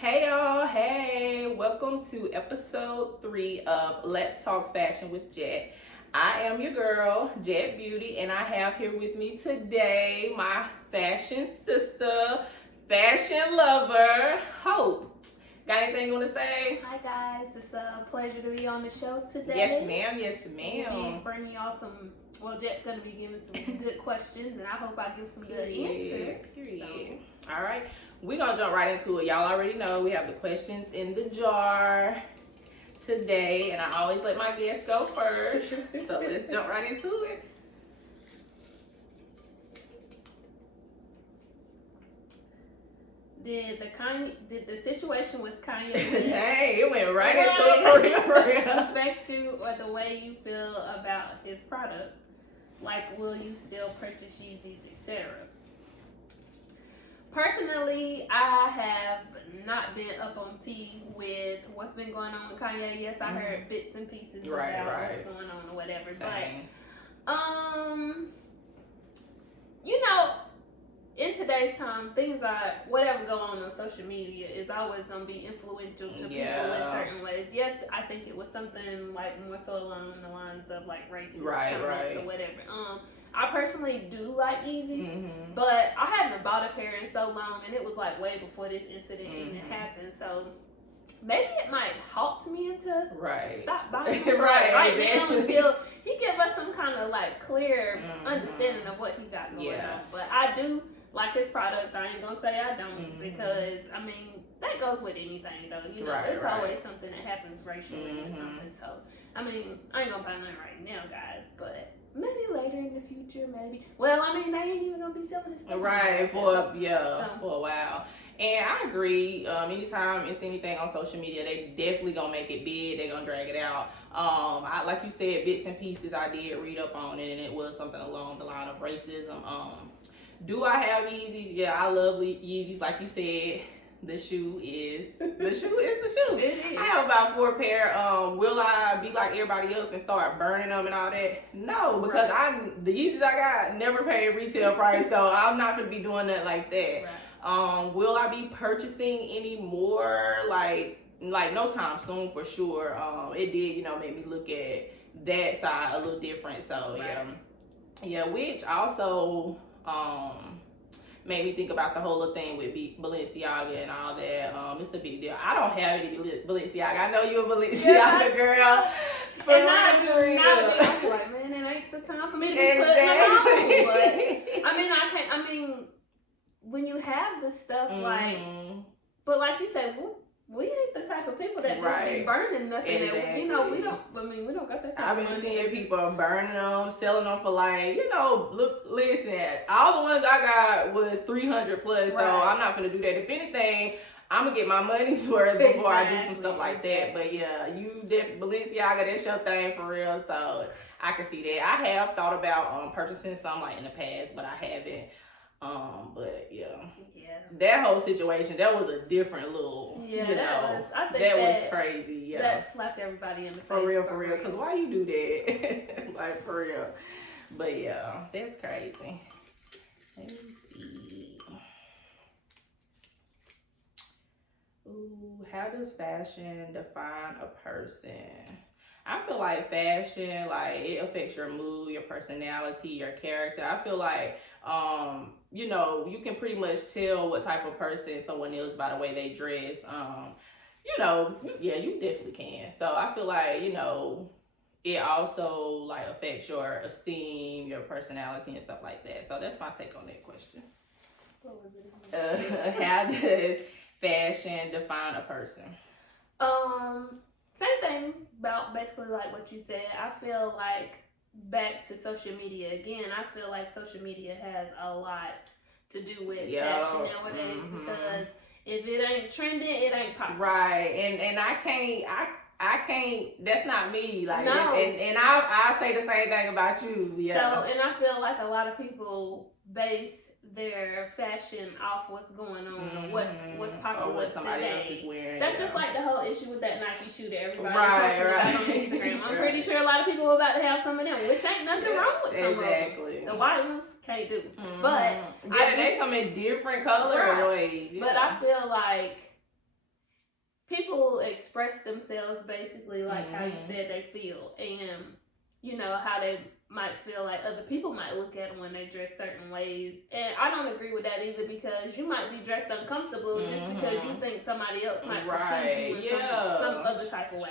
Hey y'all, hey, welcome to episode 3 of Let's Talk Fashion with Jett. I am your girl, Jett Beauty, and I have here with me today my fashion sister, fashion lover, Hope. Got anything you want to say? Hi guys, it's a pleasure to be on the show today. Yes, ma'am, yes, We'll ma'am. be bringing y'all Jett's going to be giving some good questions, and I hope I give some good answers. All right, we're going to jump right into it. Y'all already know we have the questions in the jar today, and I always let my guests go first. So let's jump right into it. Did the situation with Kanye Hey, it went right into it for real. affect you or the way you feel about his product? Like, will you still purchase Yeezys, etc.? Personally, I have not been up on tea with what's been going on with Kanye. Yes, I heard bits and pieces about what's going on or whatever. Same. But you know, in today's time, things are whatever go on social media is always gonna be influential to people in certain ways. Yes, I think it was something like more so along the lines of like racist comments or whatever. I personally do like Yeezys, but I hadn't bought a pair in so long, and it was like way before this incident even happened. So maybe it might halt me into stop buying them right now until he give us some kind of like clear understanding of what he got going on. But I do like his products. I ain't gonna say I don't because I mean that goes with anything though. You know, it's always something that happens racially or something. So I mean I ain't gonna buy none right now, guys, but maybe later in the future, maybe. Well, I mean, they ain't even gonna be selling this stuff. For a while. And I agree. Anytime it's anything on social media, they definitely gonna make it big. They gonna drag it out. I like you said, bits and pieces. I did read up on it, and it was something along the line of racism. Do I have Yeezys? Yeah, I love Yeezys. Like you said, the shoe is the shoe. It is. I have about 4 pair. Will I be like everybody else and start burning them and all that? No, because the Yeezys I got never paid retail price, so I'm not gonna be doing that like that. Will I be purchasing any more? Like no time soon for sure. It did, make me look at that side a little different. So yeah, which also made me think about the whole thing with Balenciaga and all that. It's a big deal. I don't have any Balenciaga. I know you're a Balenciaga girl. I feel like, man, it ain't the time for me to be putting them on. But I mean, when you have the stuff but like you said, we ain't the type of people that just be burning nothing. That we don't got that kind of money. I've been seeing people burning them, selling them for like, listen, all the ones I got was 300 plus, so I'm not gonna do that. If anything, I'm gonna get my money's worth before I do some stuff like that. But yeah, you Balenciaga, that's your thing for real, so I can see that. I have thought about purchasing some like in the past, but I haven't. But that whole situation, that was a different little, I think that was crazy. Yeah, that slapped everybody in the face. For real. Cause why you do that? Like for real. But yeah, that's crazy. Let me see. Ooh, how does fashion define a person? I feel like fashion, like it affects your mood, your personality, your character. I feel like, you can pretty much tell what type of person someone is by the way they dress. You definitely can. So I feel like, it also like affects your esteem, your personality and stuff like that. So that's my take on that question. What was it? How does fashion define a person? Same thing about basically like what you said. I feel like back to social media again. I feel like social media has a lot to do with fashion nowadays because if it ain't trending, it ain't popular. Right, and I can't. That's not me. Like, no. And I say the same thing about you. Yeah. So, and I feel like a lot of people base their fashion off what's going on, what's popular, what somebody else is wearing. That's just like the whole issue with that Nike shoe that everybody posted on Instagram. I'm pretty sure a lot of people are about to have some of them, which ain't nothing wrong with some of them. The white ones can't do, but they come in different color ways. But I feel like people express themselves basically like how you said they feel, and you know how they might feel like other people might look at them when they dress certain ways. And I don't agree with that either, because you might be dressed uncomfortable just because you think somebody else might perceive you in some other type of way.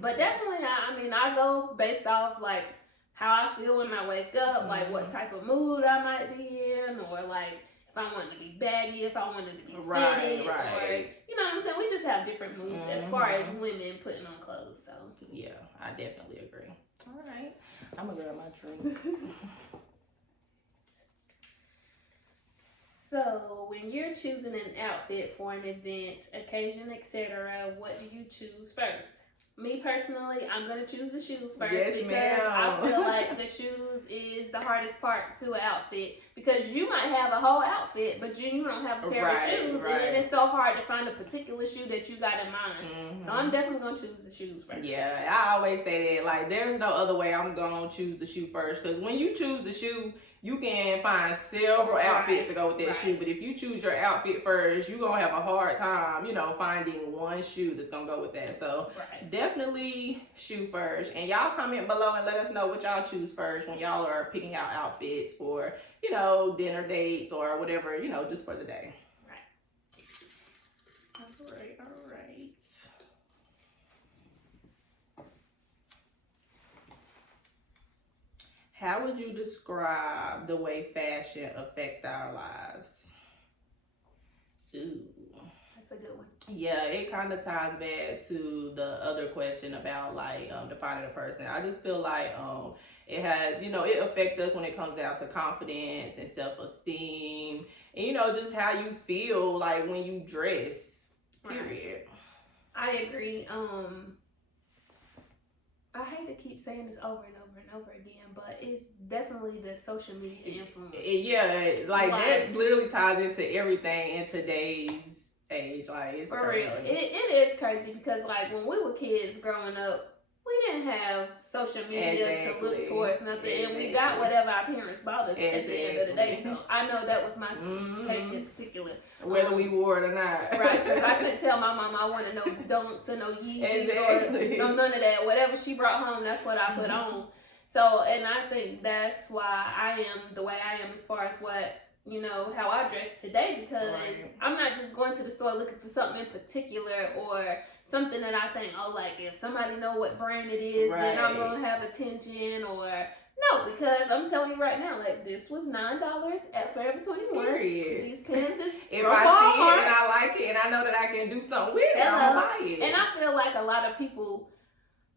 But definitely, I mean, I go based off like how I feel when I wake up, like what type of mood I might be in, or like if I want to be baggy, if I wanted to be fitted, or you know what I'm saying. We just have different moods as far as women putting on clothes. So yeah, I definitely agree. All right, I'm gonna grab my drink. So, when you're choosing an outfit for an event, occasion, etc., what do you choose first? Me personally, I'm gonna choose the shoes first, because I feel like the shoes is the hardest part to an outfit, because you might have a whole outfit, but you don't have a pair of shoes, and then it's so hard to find a particular shoe that you got in mind. So I'm definitely gonna choose the shoes first. Yeah, I always say that, like, there's no other way I'm gonna choose the shoe first, because when you choose the shoe, you can find several outfits to go with that shoe. But if you choose your outfit first, you're going to have a hard time, you know, finding one shoe that's going to go with that. So definitely shoe first. And y'all comment below and let us know what y'all choose first when y'all are picking out outfits for, you know, dinner dates or whatever, you know, just for the day. All right. How would you describe the way fashion affect our lives? Ooh. That's a good one. Yeah, it kind of ties back to the other question about like defining a person. I just feel like it has, you know, it affects us when it comes down to confidence and self-esteem, and you know, just how you feel like when you dress. Period. I agree. I hate to keep saying this over and over and over again, but it's definitely the social media influence. Yeah, like that literally ties into everything in today's age. Like, it's for crazy. Real. It is crazy, because like when we were kids growing up, we didn't have social media to look towards nothing, and we got whatever our parents bought us at the end of the day. So I know that was my case in particular. Whether we wore it or not. Right, because I couldn't tell my mom I wanted no dunks and no Yeezys or no none of that. Whatever she brought home, that's what I put on. So, and I think that's why I am the way I am as far as what, you know, how I dress today, because I'm not just going to the store looking for something in particular or something that I think, oh, like if somebody know what brand it is, then I'm going to have attention, or no, because I'm telling you right now, like this was $9 at Forever 21. Period. These pants is if I see it and I like it and I know that I can do something with it, I'll buy it. And I feel like a lot of people,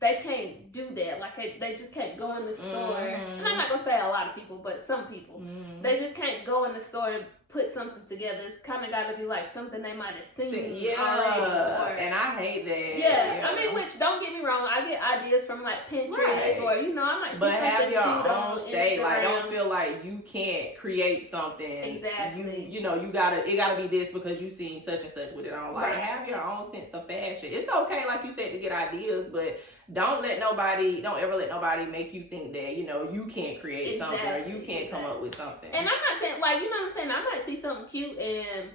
they can't do that. Like they just can't go in the store. And I'm not gonna say a lot of people, but some people, they just can't go in the store and put something together. It's kind of got to be like something they might have seen already. And I hate that. Yeah, I mean, which don't get me wrong, I get ideas from like Pinterest or you know, I might see something have your cute own state. Instagram. Like, don't feel like you can't create something. Exactly. You know, it gotta be this because you seen such and such with it on. Like, have your own sense of fashion. It's okay, like you said, to get ideas, but don't ever let nobody make you think that, you know, you can't create something or you can't come up with something. And I'm not saying, like, you know what I'm saying, I might see something cute and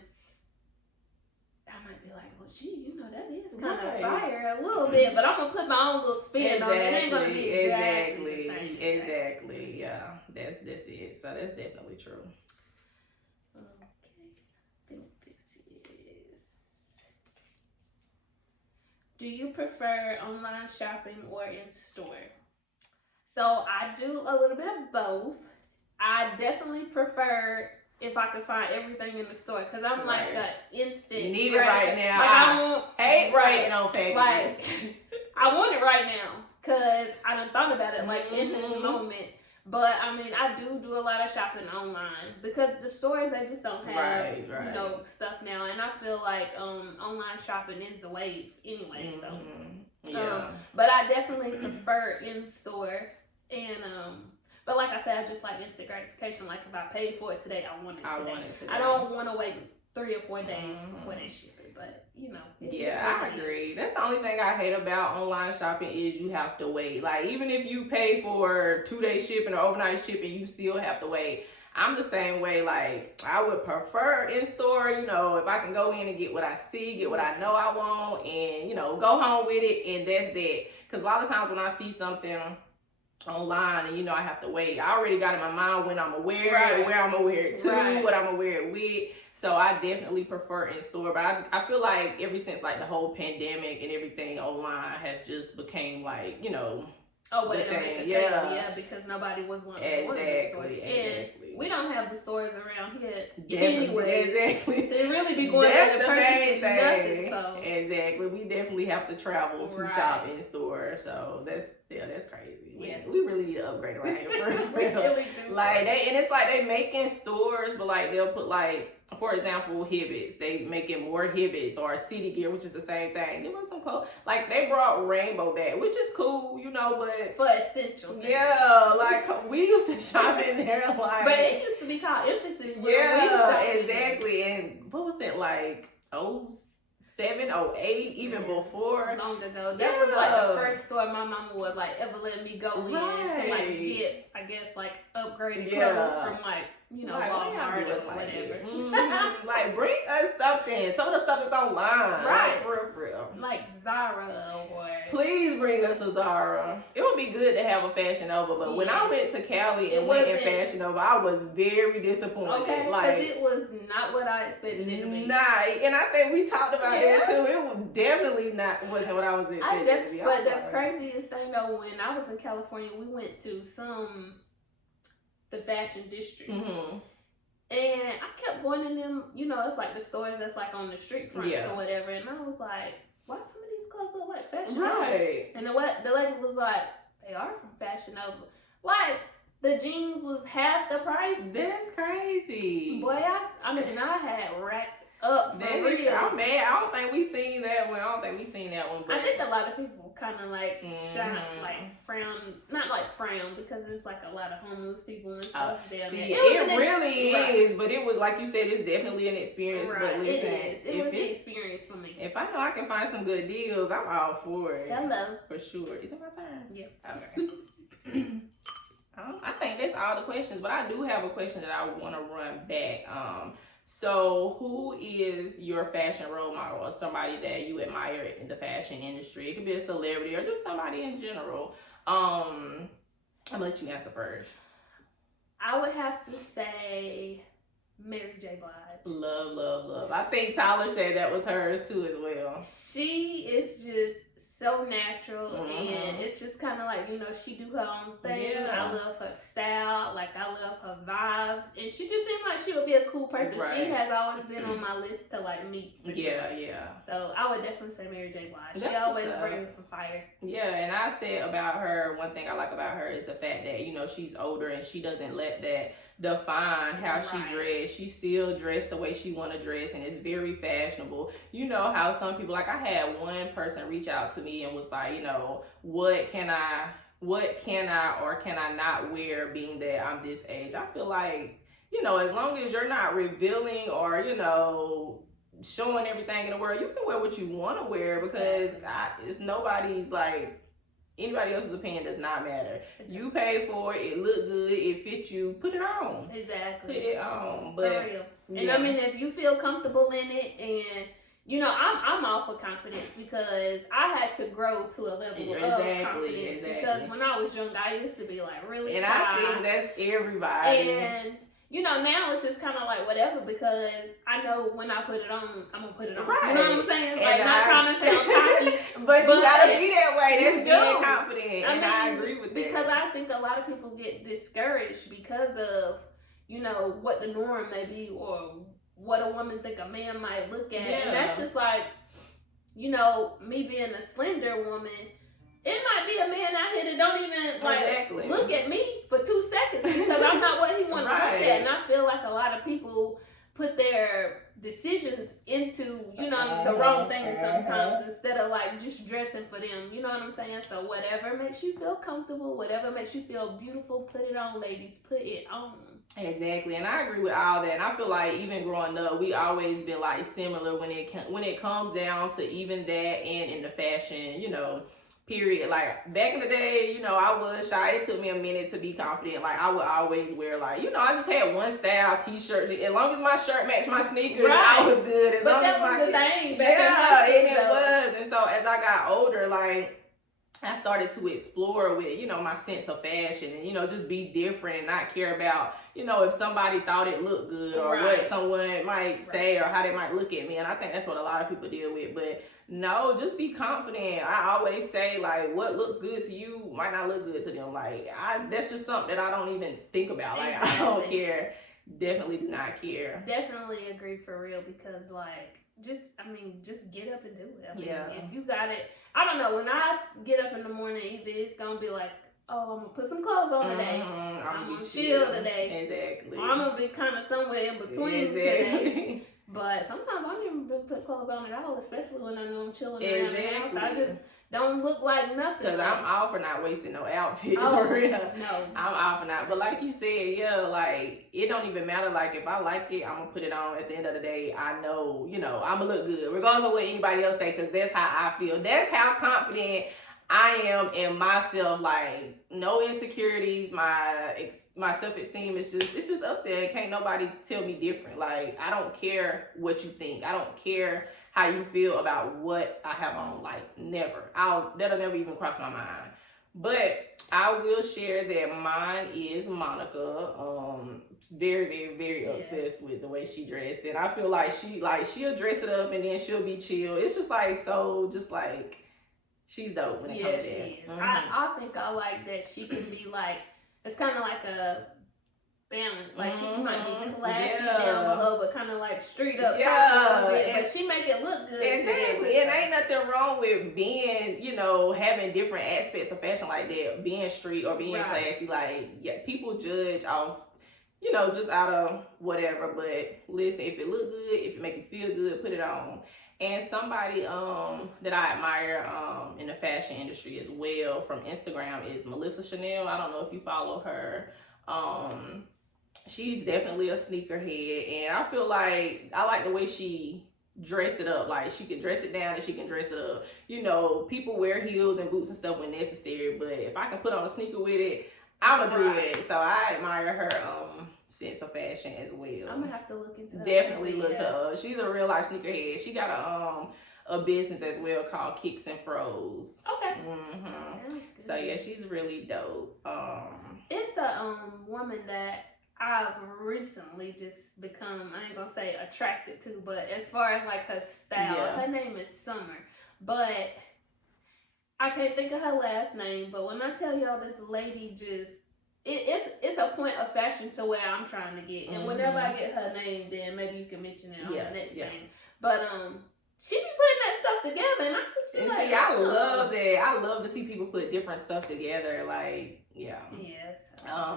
I might be like, well, gee, you know, that is kind of fire a little bit, but I'm gonna put my own little spin on it. It ain't gonna be exactly the same. Exactly. Yeah, that's it. So that's definitely true. Okay, I think this is. Do you prefer online shopping or in store? So I do a little bit of both. I definitely prefer if I could find everything in the store, because I'm like an instant. You need it right now. Like, I hate writing on packages. Like, I want it right now, because I done thought about it like in this moment. But I mean, I do a lot of shopping online, because the stores, they just don't have you know, stuff now, and I feel like online shopping is the wave anyway. So but I definitely prefer in store, and but like I said, I just like instant gratification. Like if I paid for it today, I want it today. I don't want to wait 3 or 4 days before they ship it. But you know, I agree. That's the only thing I hate about online shopping is you have to wait. Like, even if you pay for 2-day shipping or overnight shipping, you still have to wait. I'm the same way. Like, I would prefer in store, you know, if I can go in and get what I see, get what I know I want, and, you know, go home with it, and that's that. Because a lot of times when I see something online and, you know, I have to wait, I already got in my mind when I'm gonna wear it, where I'm gonna wear it to, what I'm gonna wear it with. So I definitely prefer in store. But I feel like ever since, like, the whole pandemic and everything, online has just became, like, you know, oh, wait a minute. Yeah, because nobody was wanting to go to the stores. Exactly. And we don't have the stores around here anyway. Exactly. So you really be going there and purchasing nothing. So. Exactly. We definitely have to travel to shop in store. So that's crazy. Yeah. We really need to upgrade around here. We really do. Like, and it's like they making stores, but like they'll put, like, for example, Hibbits. They making more Hibbits, or City Gear, which is the same thing. Give us some clothes. Like, they brought Rainbow back, which is cool, you know, but for essential things. Yeah, like, we used to shop in there, like, but it used to be called Emphasis. Yeah, exactly. And what was that, like, 07, 08, even before? Long ago. That was like the first store my mama would like ever let me go in to like get, I guess, like upgraded clothes from like, you know, like, Walmart or whatever. Like, bring us stuff in. Some of the stuff is online. Right. Like, for real. Like Zara or... Please bring us a Zara. It would be good to have a Fashion Nova, but when I went to Cali and went in Fashion Nova, I was very disappointed. Okay, like, because it was not what I expected it to be. Nah, and I think we talked about that too. It was definitely wasn't what I was expecting. But the craziest thing though, when I was in California, we went to the fashion district. Mm-hmm. And I kept going in them, you know, it's like the stores that's like on the street fronts or whatever. And I was like, why some of these clothes look like Fashion Nova? Right. And the lady was like, they are from Fashion Nova. Like, the jeans was half the price. That's crazy. Boy, I mean, I had racked up for real. I'm mad. I don't think we seen that one. But I think a lot of people kind of like frown, not like frown, because it's like a lot of homeless people and stuff down there. It really is, but it was, like you said, it's definitely an experience. Right. But listen, it was the experience for me. If I know I can find some good deals, I'm all for it. Hello. For sure. Is it my turn? Yeah. Okay. I think that's all the questions, but I do have a question that I want to run back. So who is your fashion role model, or somebody that you admire in the fashion industry? It could be a celebrity or just somebody in general. I'm gonna let you answer first. I would have to say Mary J. Blige. Love. I think Tyler said that was hers too as well. She is just so natural, and it's just kind of like, you know, she do her own thing. I love her style, like I love her vibes, and she just seemed like she would be a cool person. Right. She has always been on my list to like meet. Yeah. So I would definitely say Mary J. Blige. She always brings some fire. Yeah, and I said about her, one thing I like about her is the fact that, you know, she's older and she doesn't let that define how she dressed. She still dressed the way she want to dress, and it's very fashionable. You know how some people, like I had one person reach out to me and was like, you know, what can I or can I not wear, being that I'm this age? I feel like, you know, as long as you're not revealing or, you know, showing everything in the world, you can wear what you want to wear, because it's nobody's, like, anybody else's opinion does not matter. You pay for it, it look good, it fits you, put it on. Exactly. Put it on. But, for real. And I mean, if you feel comfortable in it, and you know, I'm all for confidence, because I had to grow to a level of confidence. Because when I was young, I used to be like really shy. And I think that's everybody. And you know, now it's just kind of like whatever, because I know when I put it on, I'm gonna put it on. Right. You know what I'm saying? And like, not trying to sound cocky, but you gotta be that way. That's being confident. I mean, I agree with that. Because I think a lot of people get discouraged because of, you know, what the norm may be, or what a woman think a man might look at. And that's just like, you know, me being a slender woman, it might be a man out here that don't even like look at me for 2 seconds, because I'm not what he want to look at. And I feel like a lot of people put their decisions into, you know, the wrong things sometimes, instead of like just dressing for them. You know what I'm saying? So whatever makes you feel comfortable, whatever makes you feel beautiful, put it on, ladies. Put it on. Exactly, and I agree with all that. And I feel like even growing up, we always been like similar when it comes down to even that, and in the fashion, you know, period. Like back in the day, you know, I was shy. It took me a minute to be confident. Like I would always wear like, you know, I just had one style t-shirt. As long as my shirt matched my sneakers, I was good. As but long that as was my the thing back in high school, and it was. And so as I got older, like I started to explore with, you know, my sense of fashion and, you know, just be different and not care about, you know, if somebody thought it looked good or what someone might say or how they might look at me. And I think that's what a lot of people deal with. But no, just be confident. I always say, like, what looks good to you might not look good to them. Like, that's just something that I don't even think about. Like, I don't care. Definitely do not care. Definitely agree for real because, like, just get up and do it. I mean, yeah. If you got it, I don't know. When I get up in the morning, either it's gonna be like, oh, I'm gonna put some clothes on today. I'm gonna chill today. Exactly. Or I'm gonna be kind of somewhere in between today. But sometimes I don't even put clothes on at all, especially when I know I'm chilling around the house. I just don't look like nothing. Because I'm all for not wasting no outfits. Oh, for real. No. I'm all for not. But like you said, yeah, like, it don't even matter. Like, if I like it, I'm going to put it on. At the end of the day, I know, you know, I'm going to look good. Regardless of what anybody else say, because that's how I feel. That's how confident I am in myself. Like, no insecurities. My self-esteem is just up there. Can't nobody tell me different. Like, I don't care what you think. I don't care how you feel about what I have on. Like, never. That'll never even cross my mind. But I will share that mine is Monica. Very, very, very obsessed with the way she dressed. And I feel like she'll dress it up and then she'll be chill. It's just like she's dope when it comes to that. She is. I think I like that she can be like, it's kind of like a balance. Like she might be classy down below, but kind of like street up top a little bit. But she make it look good. Exactly. And ain't nothing wrong with being, you know, having different aspects of fashion like that. Being street or being classy. Like, yeah, people judge off, you know, just out of whatever. But listen, if it look good, if it make you feel good, put it on. And somebody that I admire in the fashion industry as well from Instagram is Melissa Chanel. I don't know if you follow her. She's definitely a sneakerhead, and I feel like I like the way she dress it up. Like, she can dress it down and she can dress it up. You know, people wear heels and boots and stuff when necessary, but if I can put on a sneaker with it, I'ma do it. So I admire her sense of fashion as well. I'm gonna have to look into her. Definitely look her up. She's a real life sneakerhead. She got a business as well called Kicks and Froze. Okay. So yeah, she's really dope. It's a woman that I've recently just become, I ain't gonna say attracted to, but as far as like her style, her name is Summer. But I can't think of her last name, but when I tell y'all this lady just, it's a point of fashion to where I'm trying to get. And whenever I get her name, then maybe you can mention it on the next thing. But she be putting that stuff together, and I just feel like, I love that. I love to see people put different stuff together. Like, Yes.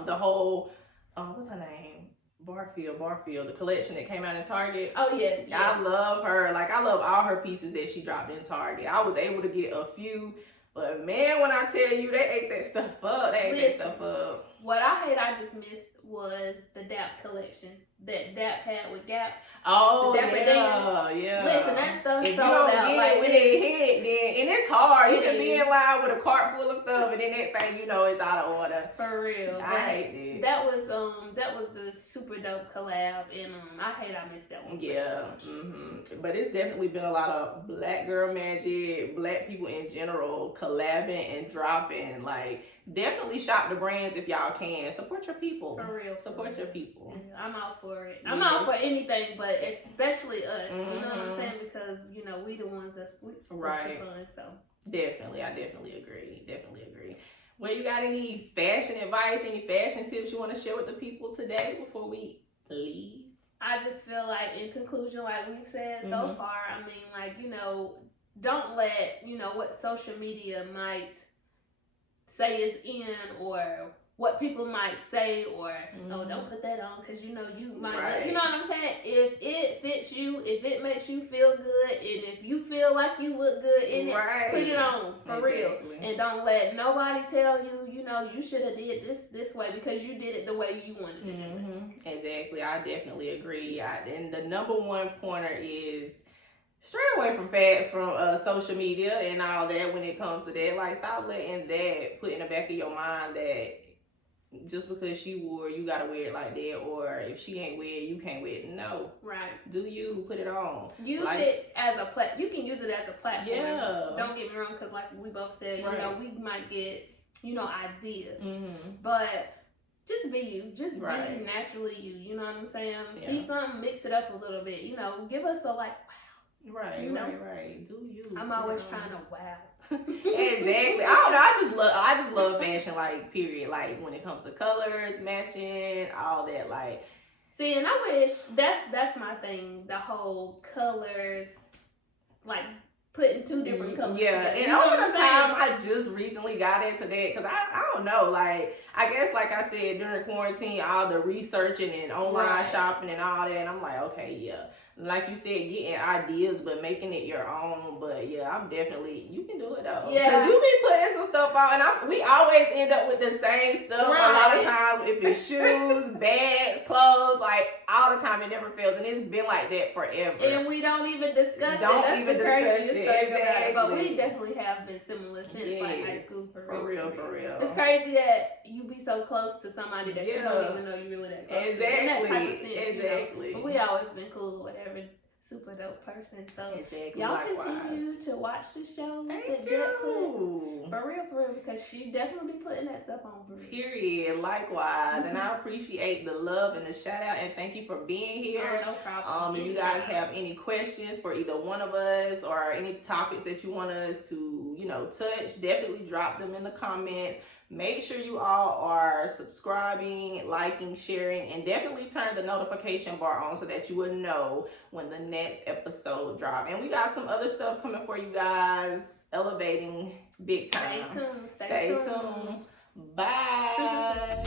The whole, what's her name? Barfield, the collection that came out in Target. Oh, yes. I love her. Like, I love all her pieces that she dropped in Target. I was able to get a few, but man, when I tell you, they ate that stuff up. What I just missed was the Dap collection that Dap had with Gap. Oh, yeah. Listen, that stuff sold out. Like, when it hit, then, and it's hard. You can be in line with a cart full of stuff, and then next thing you know, it's out of order. For real. I hate that. That was a super dope collab, and I missed that one. Yeah. But it's definitely been a lot of Black girl magic, Black people in general collabing and dropping. Like, definitely shop the brands if y'all can. Support your people. For real. Support your people. Yeah, I'm out for it. I'm out for anything, but especially us. You know what I'm saying? Because, you know, we the ones that split the fun, so. Definitely. I definitely agree. Well, you got any fashion advice, any fashion tips you want to share with the people today before we leave? I just feel like, in conclusion, like we've said so far, I mean, like, you know, don't let, you know, what social media might say is in, or what people might say, or oh, don't put that on because you know you might, you know what I'm saying? If it fits you, if it makes you feel good, and if you feel like you look good in it, put it on for real, and don't let nobody tell you, you know, you should have did this way because you did it the way you wanted to do it. Exactly, I definitely agree. And the number one pointer is stray away from social media and all that when it comes to that. Like, stop letting that put in the back of your mind that just because she wore, you gotta wear it like that, or if she ain't wear it, you can't wear it. No. Right. Do you put it on? Use it as a you can use it as a platform. Yeah. Don't get me wrong, because like we both said, right. you know, we might get, you know, ideas, but just be you. Just right. be naturally you. You know what I'm saying? Yeah. See something, mix it up a little bit. You know, give us a like, wow. Right. You know? Right. Do you? I'm always trying to wow. Exactly. I don't know. I just love fashion. Like, period. Like, when it comes to colors, matching, all that. Like, see, and I wish that's my thing. The whole colors, like putting two different colors. Yeah, together. and over the time, I just recently got into that because I don't know. Like, I guess, like I said, during quarantine, all the researching and online shopping and all that, and I'm like, okay, yeah. Like you said, getting ideas, but making it your own. But yeah, I'm definitely, you can do it though. Yeah. Because you be putting some stuff on, and we always end up with the same stuff. Right. A lot of times, if it's shoes, bags, clothes, like all the time, it never fails. And it's been like that forever. And we don't even discuss it. That's even the craziest thing about it. But we definitely have been similar since like high school, for real. It's crazy that you be so close to somebody that you don't even know you really that close to. In that type of sense, exactly. You know? But we always been cool or whatever. Super dope person. So y'all continue to watch the shows that Jett puts. For real, because she definitely be putting that stuff on for real. Period. Likewise. And I appreciate the love and the shout out, and thank you for being here. Oh, no problem. If you guys have any questions for either one of us or any topics that you want us to, you know, touch, definitely drop them in the comments. Make sure you all are subscribing, liking, sharing, and definitely turn the notification bar on so that you will know when the next episode drops. And we got some other stuff coming for you guys, elevating big time. Stay tuned. Bye.